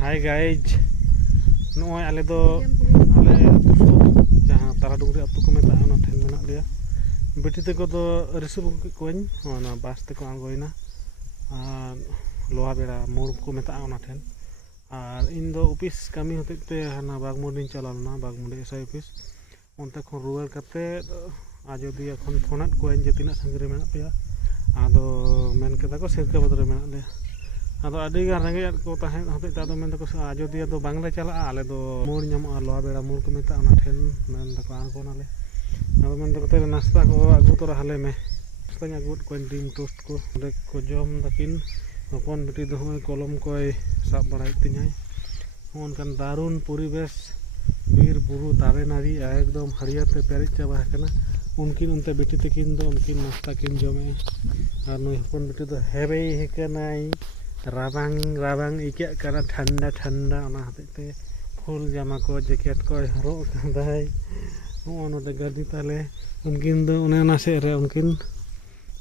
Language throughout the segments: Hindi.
हाय गाइज नॉय आले दो आले जहाँ तारा डुंगरी अतु को मेता ओना ठेन मेना लिया बेटी तक दो रिसीव कोइन ओना बास तक आंगोइना लोहा बेड़ा मोर को मेता ओना ठेन और इन दो ऑफिस कमी होते ते हना बागमुंडी चलाना बागमुंडी एसआई ऑफिस उनते खन रुवार कते आजोदिया खन फोनात कोइन जे तिना संगरे मेना पेया आदो मेन केदा को सिरका बदरे मेना ले आदो आदि गान रेंगे को ताहें होते तादो मेन दको आजोदिया दो बांगले चला आले दो मोर ᱧᱟᱢᱚᱜᱼᱟ लोहा बेड़ा मोर को मेता ओना ठेन मेन दको आंगोनाले आदो मेन दको ते नाश्ता को आगु तोरा हाले में नाश्ता आगु कोइन डिम टोस्ट को ओंडे को जम दकिन हपन बेटी दो होय कलम कोय साब बड़ाय तिኛय ओनकान दारुन परिवेश बीर बुरु दारे नारी एकदम हरियर ते पेरिच चाबा हकना उनकिन उनते बेटी तकिन दो उनकिन नाश्ता किन जमे और नुई हपन बेटी दो हेबे हेकनाय राबांग राबांग इके करा ठंडा ठंडा ओना हतेते फुल जामा को जैकेट को हरो कदाय ओनोते गाड़ी ताले उनकिन दो ओना से रे उनकिन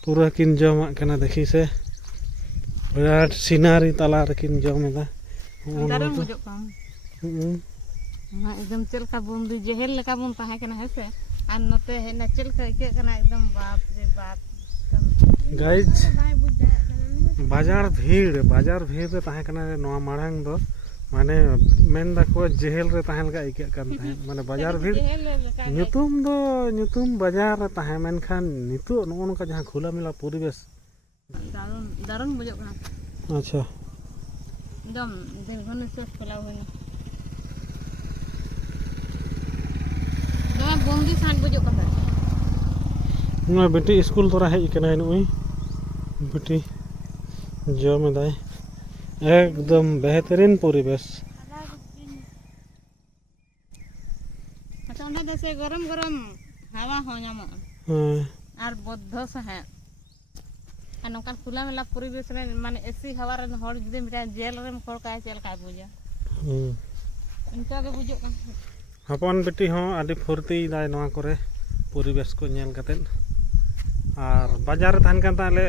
पूरा किन जमा कना देखी से विराट सीनारी ताला रकिन जमेदा दारुन बुझोग काम एकदम चलका बंदी जेहेल लेका बन ताहे कना हेसे आर नते हेना चलका इके कना एकदम बाप रे बाप गाइज बाजार भीड़ रे ताहे कना नोआ माड़ांग दो माने मेन दाको जेहेल रे ताहेन का इके कन ताहे माने बाजार भीड़ ᱧᱩᱛᱩᱢ बाजार रे ताहे मेनखान नितो नोनका जहां खुला मिला परिवेश दारुन बुझोग काम अच्छा एकदम दिलगन से फैला होइना दो बंदी सान बुझोग काम नुआ बेटी स्कूल तोरा हेज कना नुई बेटी जम दाय एकदम बेहतरीन परिवेश अच्छा ओंडे देसे गरम गरम हवा हो ᱧᱟᱢᱚᱜᱼᱟ आर बद्ध सहे और नौकान खुला मेला परिवेश रे माने एसी हवा रे हर जुदि मिटा जेल रे खड़ का चल का बुझा इनका के बुझो का हपन बेटी हो आदि फुर्ती दाय नवा करे परिवेश को नेल कतेन और बाजार रे थान कान ताले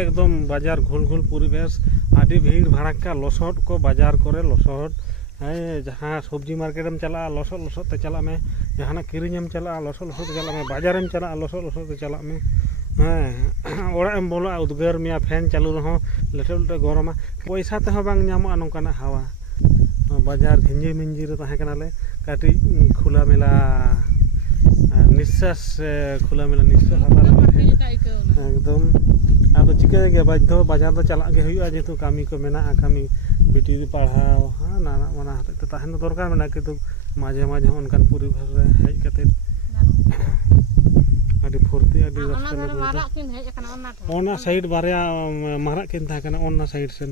एकदम बाजार घुल घुल परिवेश आदि भीड़ भड़का लसट को बाजार करे लसट जहाँ सब्जी मार्केट में चला लसट लसट ते चला में जहाँ किरिंग चला लसट लसट चला में बाजार में चला लसट लसट ते चला में ओड़ा एम बोला उद्गार मिया फैन चालू रहो लेटे लेटे गरमा पैसा ते बांग ᱧᱟᱢᱚᱜᱼᱟ नोंकाना हवा बाजार घिंजी मिंजी रे ताहे कनाले काटी खुला मेला निश्वास खुला मेला निश्वास एकदम आदो चिका गे बाध्य बाजार दो चला गे हुआ जेतु कामी को मेना कामी बेटी पढ़ाओ हां नाना मना हते ताहेन दरकार मेना कितु माझे माझे उनकान परिवेश रे हेज कते आदि फुर्ती आदि ओना साइड बारया मारा किन था कना ओना साइड सेन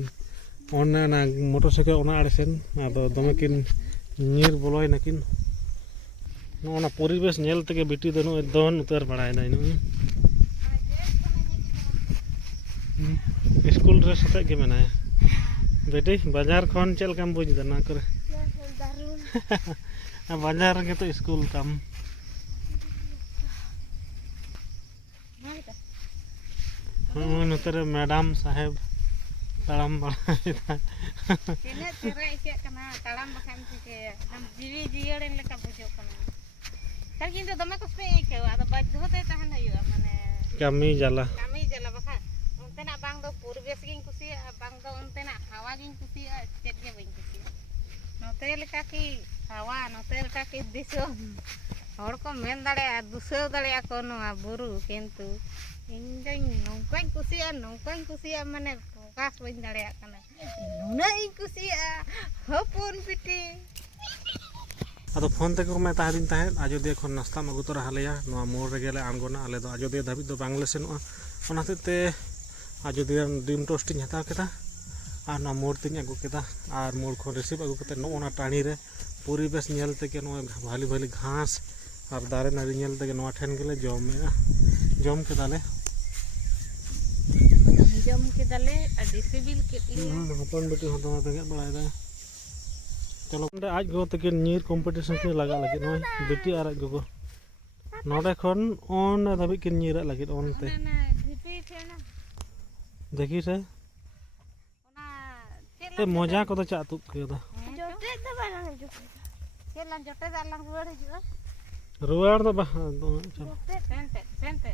ओना ना मोटरसाइकिल ओना आड़े सेन आदो दमे किन नीर बोलोय नकिन ओना परिवेश नेल तके बेटी दनो दोन उतर बड़ाय नाय नु स्कूल रे सते के मेनाय बेटी बाजार खन चल काम बुझ दना करे बाजार के तो स्कूल काम नतरे मैडम साहेब तड़म बड़ा तिने तेरे इके कना तड़म बखान के एकदम जीवी जियड़न लेका बुझो कना तर किंतु दमे कुछ पे के आदा बाध्य होते तहन हयो माने कमी जाला बखा उनतेना बांग दो परिवेश गिन कुसिया बांग दो उनतेना हवा गिन कुसिया चेत के बइन कुसिया नते लेका की हवा नते लेका की दिसो हर को मेन दाड़े दुसो दाड़े को नोआ बुरु किंतु इंजन नौकाई कुसिया माने प्रकाश बइन दाड़े कना नुना इन कुसिया हपन पिटी आदो फोन तक मैं ताहदिन ताहे आजोदिया खन नाश्ता मगु तोरा हालेया नोआ मोर रे गेले आंगोना आले दो आजोदिया धाबि दो बांगले सेनोआ ओना हतेते आजोदिया डिम टोस्ट इन हताव केदा और ना मोर तिन अगु केदा और मोर खन रिसीव अगु कते नोना टाणी रे परिवेश नेल तके नो भाली भाली घास और दारे नारी नेल तके नोआ ठेन गेले जम केदाले अडी सिबिल के हपन बेटी हो दमा बेगे बड़ाय दा चलो आज गो तके नीर कंपटीशन के लगा लगे नोय बेटी आर गो नोडे खन ओन धाबि के नीर लगे ओनते देखी से ओना चेल मोजा को तो चा तुक के दा Jotet dah barang juga. Kelan jote dalang ruar juga. रुआर तो बा Sente.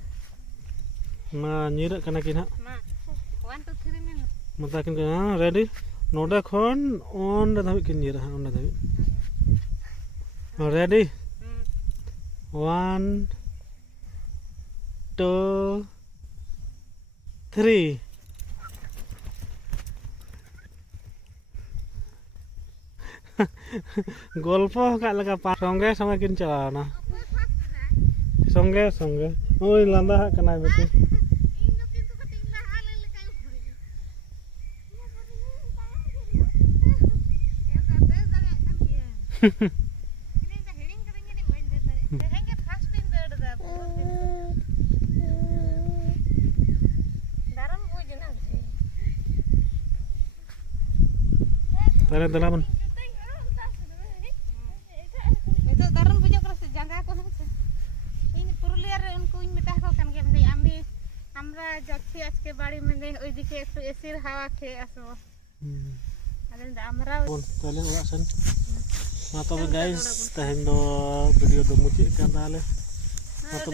ना नीर कना किना Ma. 1 2 3 min. मता किन हां रेडी नोडा खन ऑन धाबि किन नीर हां ऑन धाबि रेडी 1 2 3 गल्प का लगा पा संगे संगे किन चला ना संगे संगे ओई लांदा कना बेटी Ing do pintu ketinggalan hal lekay uri. Ya kate dari kan dia. Ini dah hiring katanya ni main dari. Henge fast in there da. Daram ko jena. तारे दलामन Itu daram punya keras jangka ko hangse. Ini Purulia re unku इन मिटा को kan के मने आमी আমরা যাচ্ছি আজকে বাড়ি মানে ওইদিকে একটু এসির হাওয়া খেয়ে আসবো আর আমরা pun kalian ulah sen nah to guys tahin do video do muci kan dale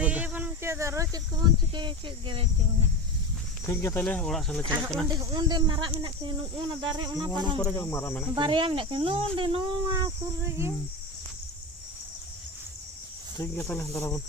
রে বনম তে দরো চিক কোন চিকে চিক গেরেন্টিং নে ठीक है tale ulah sen chala kana onde marak menak ke nu una dare una mana kore kan marah mana barya menak ke nu onde no ma sur ge ठीक है tale dalaman